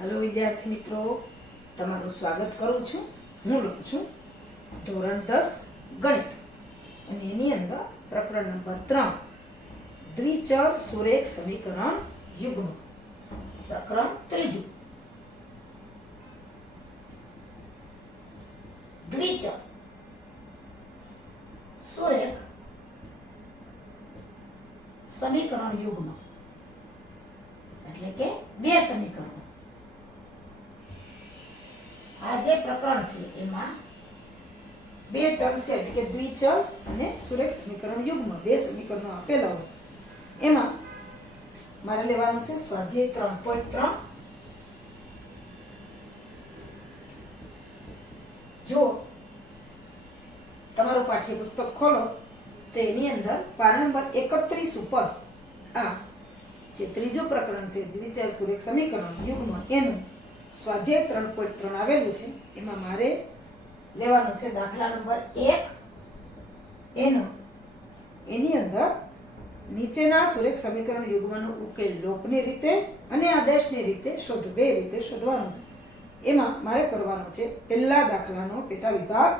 Hello विद्यार्थी मित्रों, तमाરું સ્વાગત કરું છું। હું લઉં છું ધોરણ 10 ગણિત અને એની અંદર પ્રકરણ નંબર 3 દ્વિચર સુરેખ સમીકરણ યુગ્મ પ્રકરણ ત્રીજું। દ્વિચર સુરેખ સમીકરણ યુગ્મ એટલે કે બે સમીકરણો। આ જે પ્રકરણ છે એમાં બે ચલ છે એટલે કે દ્વિચલ અને સુરેખ સમીકરણ યુગ્મ બે સમીકરણો આપેલા હોય એમાં મારે લેવાનું છે સ્વાધ્યાય 3.3। જો તમારું પાઠ્યપુસ્તક ખોલો તો એની અંદર પાના નંબર 31 ઉપર આ જે ત્રીજું પ્રકરણ છે દ્વિચલ સુરેખ સમીકરણ યુગ્મ એનું સ્વાધ્યાય 3.3 આવેલું છે। એમાં મારે લેવાનું છે દાખલા નંબર 1 એની અંદર નીચેના સુરેખ સમીકરણ યુગ્મનો ઉકેલ લોપની રીતે અને આદેશની રીતે શોધો, બે રીતે શોધવાનું છે। એમાં મારે કરવાનો છે પહેલા દાખલાનો પેટા વિભાગ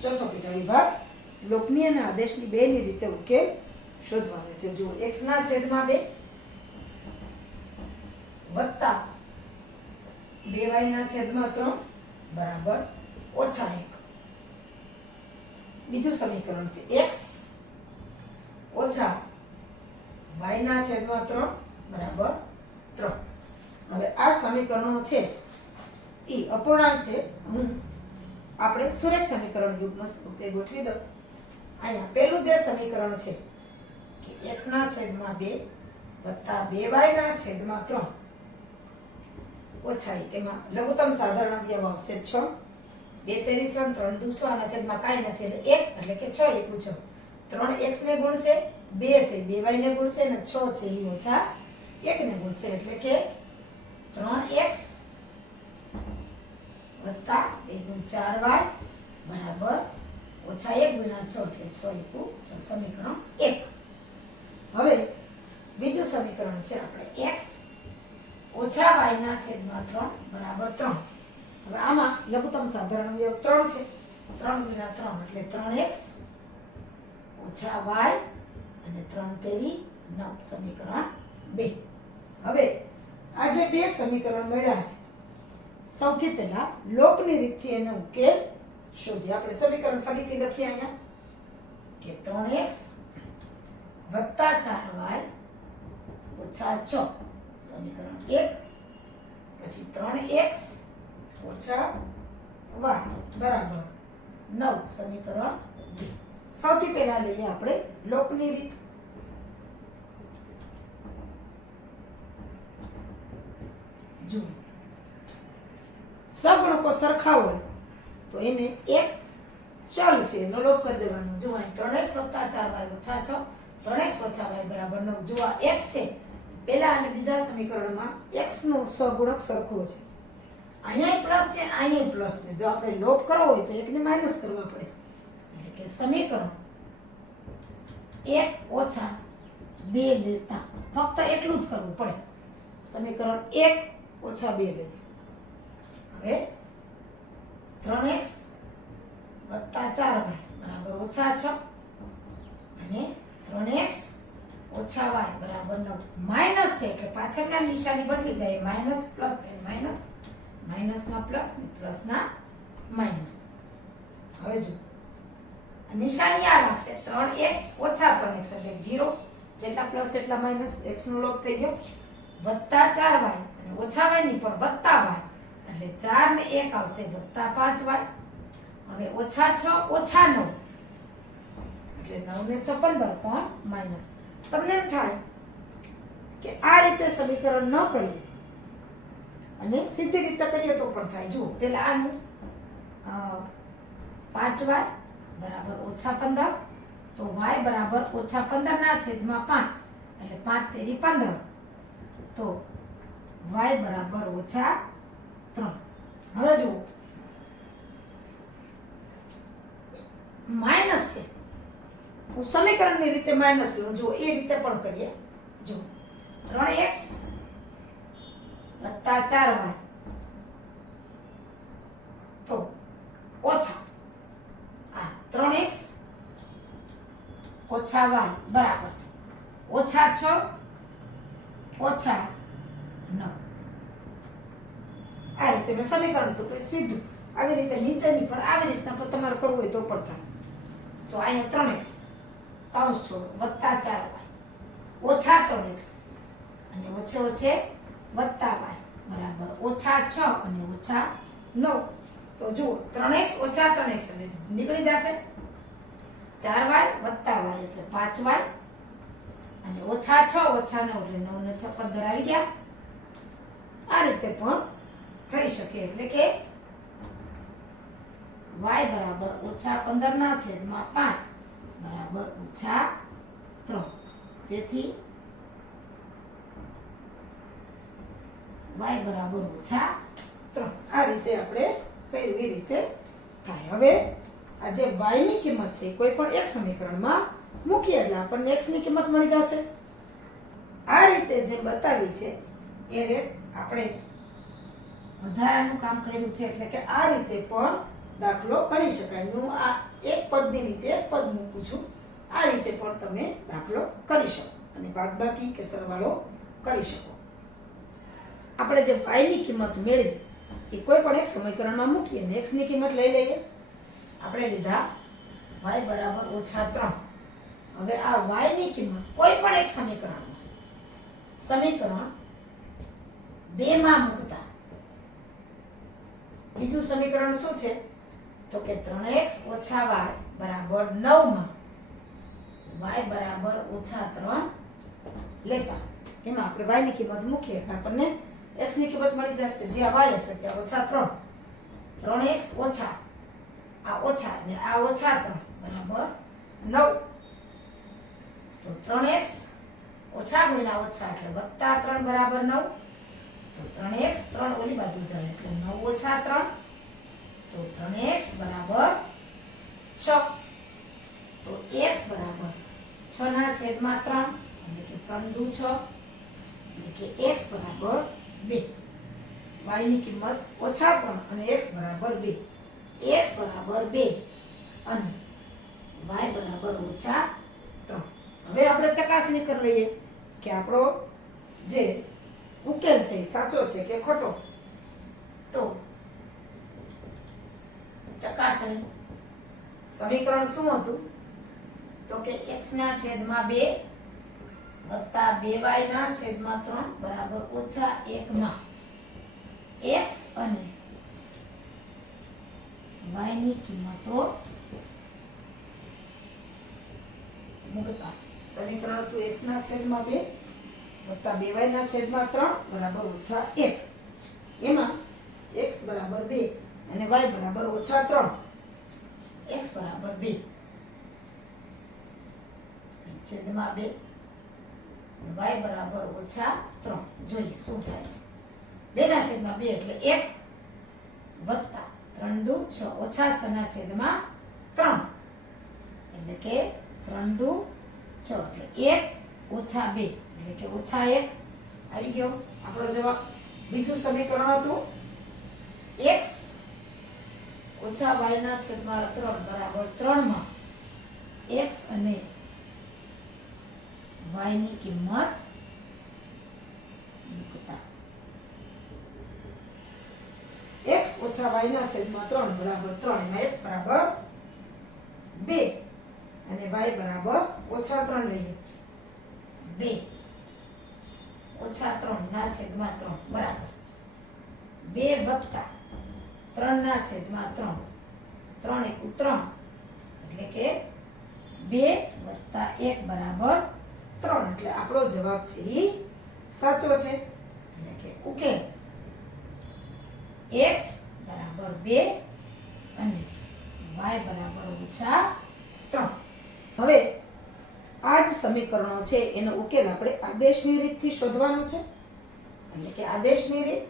ચોથો પેટા વિભાગ લોપની અને આદેશની બેની રીતે ઉકેલ શોધવાનો છે। જો x ના છેદમાં 2 વત્તા 2y ના છેદમાં 3 બરાબર ઓછા 1। બીજું સમીકરણ છે x ઓછા y ના છેદમાં 3 બરાબર 3। હવે આ સમીકરણો છે એ અપૂર્ણાંક છે। હું આપણે સુરેખ સમીકરણ યુગ્મ સ્વરૂપે ગોઠવી દઉં। અહીંયા પહેલું જે સમીકરણ છે કે x ના છેદમાં 2 વત્તા 2y ના છેદમાં 3 ઓછા 1, એમાં લઘુત્તમ સાધારણ અવયવ આવશે 6। 2 તેરી 6, 3 દુ 6, આના છેદમાં કાંઈ નથી એટલે 1 એટલે કે 6 એકું 6। 3x ને ગુણશે 2 છે, 2y ને ગુણશે અને 6 છે એ ઓછા 1 ને ગુણશે એટલે કે 3x વત્તા 2 દુ 4y બરાબર ઓછા 1 ગુણ્યા 6 એટલે 6 એકું 6, સમીકરણ 1। હવે બીજું સમીકરણ છે આપણે x ઓછા y ના છેદમાં 3 બરાબર 3। હવે આમાં લઘુત્તમ સાધારણ અવયવ 3 છે, 3 ગુણ્યા 3 એટલે 3x ઓછા y અને 3 તેરી 9, સમીકરણ 2। હવે આ જે બે સમીકરણ મળ્યા છે સૌથી પહેલા લોપની રીતથી એનો ઉકેલ શોધીએ। આપણે સમીકરણ ફરીથી લખીએ અહીંયા કે 3x વત્તા 4y ઓછા 6, સમીકરણ 1। પછી 3x ઓછા y બરાબર 9, સમીકરણ 2। સૌથી પહેલા લઈએ આપણે લોપની રીત। જો સગુણકો સરખા હોય તો એને એક ચલ છે એનો લોપ કરી દેવાનો। જો અહીં 3x વત્તા 4y ઓછા 6, 3x ઓછા y બરાબર 9। જો આ x છે પહેલા અને બીજા સમીકરણમાં x નો સહગુણક સરખો છે, અહીંયા પ્લસ છે અહીંયા પ્લસ છે। જો આપણે લોપ કરવો હોય તો એકને માઈનસ કરવા પડે એટલે કે સમીકરણ 1 ઓછા 2 લેતા ફક્ત એટલું જ કરવું પડે। સમીકરણ 1 ઓછા 2 લઈએ। હવે 3x વત્તા 4y બરાબર ઓછા 6 અને 3x ઓછા y બરાબર 9। માઇનસ છે એટલે પાછળના નિશાની બદલી જાય, માઇનસ પ્લસ છે, માઇનસ માઇનસના પ્લસ ને પ્લસના માઇનસ। હવે જો નિશાની આ લાગશે 3x ઓછા 3x એટલે 0, જેટલા પ્લસ એટલા માઇનસ, x નો લોપ થઈ ગયો, વત્તા 4y અને ઓછા y ની પણ વત્તા y એટલે 4 ને 1 આવશે વત્તા 5y। હવે ઓછા 6 ઓછા 9 એટલે 9 ને 6 15 પણ માઇનસ। તમને એમ થાય કે આ રીતે સમીકરણ ન કરીએ અને સીધી રીતે કરીએ તો પણ થાય। જુઓ પેલા આનું 5y બરાબર ઓછા 15 તો y બરાબર ઓછા 15 ના છેદમાં 5 એટલે 5 તેરી 15 તો y બરાબર ઓછા 3। હવે જુઓ માઇનસ છે, હું સમીકરણની રીતે માઇનસ લઉં, જો એ રીતે પણ કરીએ। જો 3x વત્તા 4y તો ઓછા આ 3x ઓછા y બરાબર ઓછા 6 ઓછા 9. આ રીતે મેં સમીકરણ શું સીધું આવી રીતે નીચેની પર આવી રીતના પણ તમારે કરવું હોય તો પણ થાય. તો અહીંયા 3x કૌંસ છોડો વત્તા 4y ઓછા 3x અને ઓછે ઓછે વત્તા y બરાબર ઓછા 6 અને ઓછા 9. તો જુઓ 3x ઓછા 3x એટલે નીકળી જશે 4y વત્તા y એટલે 5y અને ઓછા 6 ઓછા 9 એટલે 9 ને 6 15 આવી ગયા. આ રીતે પણ થઈ શકે એટલે કે y બરાબર ઓછા 15 ના છેદમાં 5 બરાબર ઓછા 3. તેથી y બરાબર ઓછા 3. આ રીતે આપણે કઈ રીતે થાય. હવે આ જે y ની કિંમત છે કોઈ પણ એક સમીકરણમાં મૂકીએ એટલે આપણને x ની કિંમત મળી જશે. આ રીતે જે બતાવી છે એ રીતે આપણે વધારાનું કામ કર્યું છે એટલે કે આ રીતે પણ દાખલો ગણી શકાય. હું આ એક પદની નીચે એક પદ મૂકું છું. આ રીતે પણ તમે દાખલો કરી શકો અને બાદબાકી કે સરવાળો કરી શકો. આપણે જે y ની કિંમત મેળવી એ કોઈ પણ એક સમીકરણમાં મૂકીએ અને x ની કિંમત લઈ લઈએ. આપણે લીધા y બરાબર ઓછા 3. હવે આ y ની કિંમત કોઈ પણ એક સમીકરણ 2 માં મૂકતા બીજું સમીકરણ શું છે તો કે 3x ઓછા y બરાબર 9 માં y બરાબર ઓછા 3 લેતા તેમાં આપણે y ની કિંમત મૂકીએ એટલે આપણને x ની કિંમત મળી જશે. જે આ y હશે ત્યાં ઓછા 3 3x ઓછા આ ઓછા ને આ ઓછા 3 બરાબર 9. તો 3x ઓછા ગુણ્યા ઓછા એટલે વત્તા 3 બરાબર 9. તો 3x 3 ઓલી બાજુ જાય એટલે 9 ઓછા 3 તો 3x બરાબર 6. તો x બરાબર 6 ના છેદમાં 3 એટલે કે 3 દુ 6 એટલે કે x બરાબર 2. y ની કિંમત ઓછા 3 અને x બરાબર 2. x બરાબર 2 અને y બરાબર ઓછા 3. હવે આપણે ચકાસણી કરી લઈએ કે આપણો જે ઉકેલ છે સાચો છે કે ખોટો. તો ચકાસણી સમીકરણ શું હતું તો કે x ના છેદમાં 2 વત્તા 2y ના છેદમાં 3 બરાબર ઓછા 1 માં x અને y ની કિંમતો મૂકતા સમીકરણ હતું x ના છેદમાં 2 વત્તા 2y ના છેદમાં 3 બરાબર ઓછા 1. એમાં x બરાબર 2 અને y બરાબર ઓછા 3. x બરાબર 2 છેદમાં 2 y બરાબર ઓછા 3. જોઈએ શું થાય છે. 2 ના છેદમાં 2 એટલે 1 વત્તા 3 દુ 6 ઓછા 6 ના છેદમાં 3 એટલે કે 3 દુ 6 એટલે 1 ઓછા 2 એટલે કે ઓછા 1 આવી ગયો આપણો જવાબ. બીજું સમીકરણ હતું x ઓછા y ના છેદમાં 3 બરાબર 3 માં x અને y ની કિંમત મૂકતા x ઓછા y ના છેદમાં 3 બરાબર 3 એમાં x બરાબર 2 અને y બરાબર ઓછા 3 લઈએ. 2 ઓછા 3 ના છેદમાં 3 બરાબર 2 વત્તા 3 ના છેદમાં 3 3 એકુ 3 એટલે કે 2 વત્તા 1 બરાબર 3. એટલે આપણો જવાબ છે એ સાચો છે. એટલે કે ઉકેલ x બરાબર 2 અને y બરાબર ઓછા 3. હવે આ જ સમીકરણો છે એનો ઉકેલ આપણે આદેશની રીતથી શોધવાનો છે. એટલે કે આદેશની રીત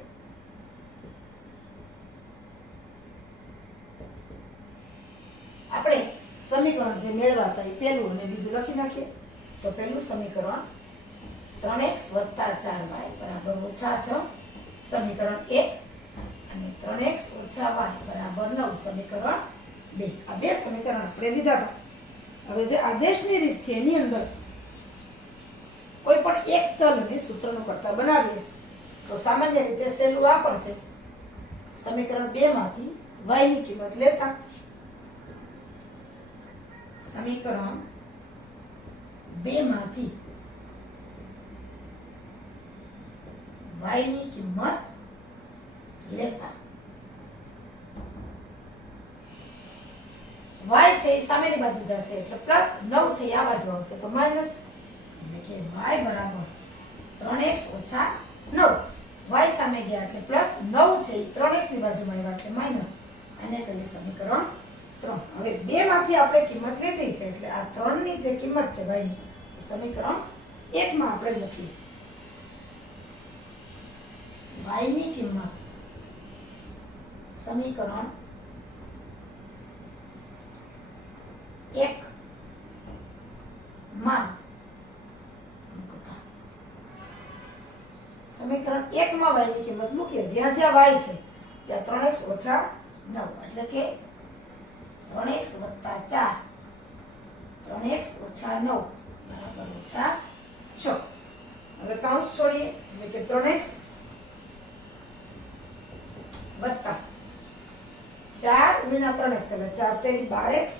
આપણે સમીકરણ જે મેળવાતા એ પહેલું અને બીજું લખી નાખીએ. તો પહેલું સમીકરણ 3x + 4y બરાબર -6 સમીકરણ 1 અને 3x - y બરાબર 9 સમીકરણ 2. આ બે સમીકરણ આપણે લીધા હતા. હવે જે આદેશની રીત છે એની અંદર કોઈ પણ એક ચલને સૂત્રનું કરતા બનાવીએ તો સામાન્ય રીતે સહેલું આ પડશે. સમીકરણ 2 માંથી y ની કિંમત લેતા સમીકરણ 2 માંથી y ની કિંમત લેતા y છે એ સામેની બાજુ જશે એટલે પ્લસ 9 છે એ આ બાજુ આવશે તો માઈનસ એટલે કે y બરાબર 3x - 9 y સામે ગયા એટલે પ્લસ 9 છે એ 3x ની બાજુમાં આવ્યા એટલે માઈનસ આને કહીએ સમીકરણ 3. હવે 2 માંથી આપણે કિંમત લીધી છે એટલે આ 3 ની જે કિંમત છે y ની એ સમીકરણ 1 માં આપણે લખીએ. y ની કિંમત સમીકરણ 1 માં સમીકરણ 1 માં y ની કિંમત મૂકીએ. જ્યાં જ્યાં y છે ત્યાં 3x - 9 એટલે કે 3x + 4 3x - 9 બરાબર -6. હવે કૌંસ છોડીએ એટલે કે 3x વત્તા 4 ગુણ્યા 3x એટલે 4 તેરી 12x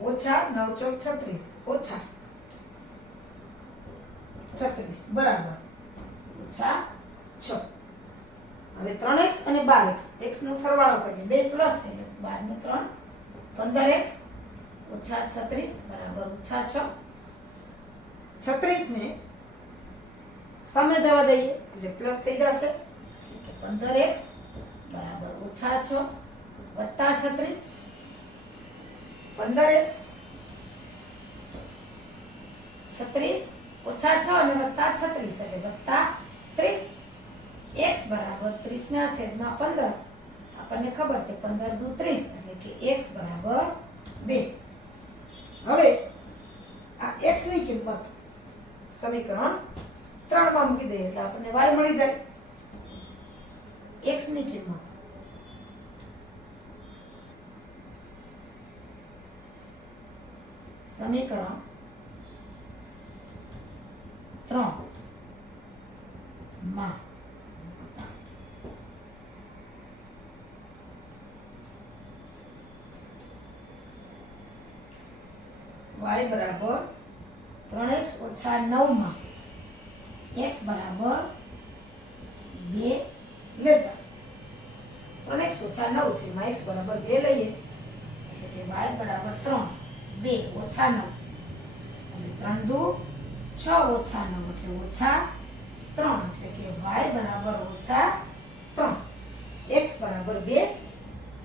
ઓછા 9 ચોક 36 ઓછા 36 બરાબર -6. હવે 3x અને 12x x નો સરવાળો કરીએ. બે પ્લસ છે એટલે 12 ને 3 15x ઓછા 36 બરાબર -6. 36 ને સામે જવા દઈએ એટલે પ્લસ થઈ જશે એટલે કે 15x બરાબર -6 વત્તા 36 15x 36 ઓછા 6 અને વત્તા 36 એટલે વત્તા 30 x બરાબર 30 ના છેદમાં 15 આપણને ખબર છે 15 દુ 30 એટલે કે x બરાબર 2. હવે આ x ની કિંમત સમીકરણ 3 માં મૂકી દઈએ એટલે આપણને y મળી જાય. x ની કિંમત સમીકરણ 3 માં y બરાબર 3x - 9 માં x બરાબર 2 લેતા 3x - 9 છે એમાં x બરાબર 2 લઈએ એટલે કે y બરાબર 3 2 - 9 એટલે 3 દુ 6 ઓછા 9 એટલે ઓછા 3 એટલે કે y બરાબર -3 x બરાબર 2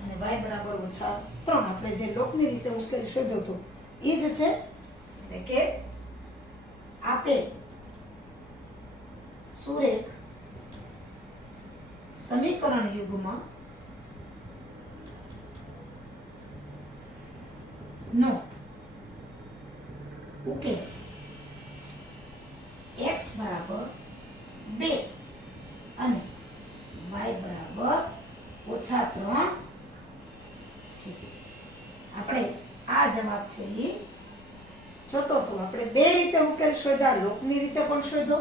અને y બરાબર -3. આપણે જે લોકની રીતે ઉકેલ શોધ્યો હતો એ જ છે એટલે કે આપેલ સુરેખ સમીકરણ યુગ્મ નો ઉકેલ x બરાબર 2 અને y બરાબર -3 છે. આપણે આ જવાબ છે એ જોતો તો આપણે બે રીતે ઉકેલ શોધ્યા. લોકની રીતે પણ શોધો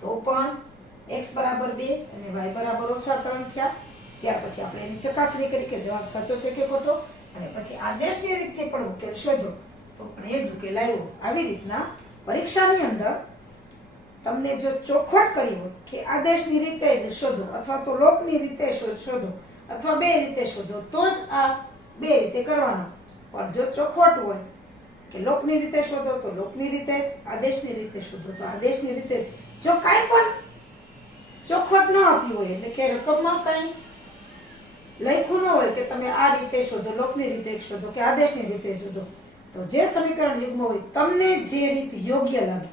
તો પણ x બરાબર 2 અને y બરાબર -3 થયા. ત્યાર પછી આપણે એની ચકાસણી કરી કે જવાબ સાચો છે કે ખોટો અને પછી આદેશની રીતથી પણ ઉકેલ શોધો તો પણ એ જ ઉકેલ આવ્યો. આવી રીતના પરીક્ષાની અંદર તમને જો ચોખવટ કરી હોય કે આદેશની રીતે જ શોધો અથવા તો લોકની રીતે શોધો અથવા બે રીતે શોધો તો જ આ બે રીતે કરવાનો. પણ જો ચોખવટ હોય કે લોકની રીતે શોધો તો લોકની રીતે જ, આદેશની રીતે શોધો તો આદેશની રીતે જ. જો કાંઈ પણ ચોખવટ ન આપી હોય એટલે કે રકમમાં કંઈ લખ્યું ન હોય કે તમે આ રીતે શોધો, લોકની રીતે શોધો કે આદેશની રીતે શોધો, તો જે સમીકરણ યુગ્મ હોય તમને જે રીત યોગ્ય લાગે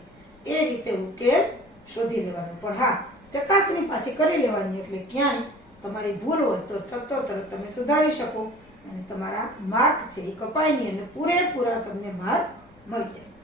એ રીતે ઉકેલ શોધી લેવાનો. પણ હા, ચકાસણી પાછી કરી લેવાની એટલે ક્યાંય તમારી ભૂલ હોય તો તરત તમે સુધારી શકો અને તમારા માર્ક છે એ કપાય નહીં અને પૂરેપૂરા તમને માર્ક મળી જાય.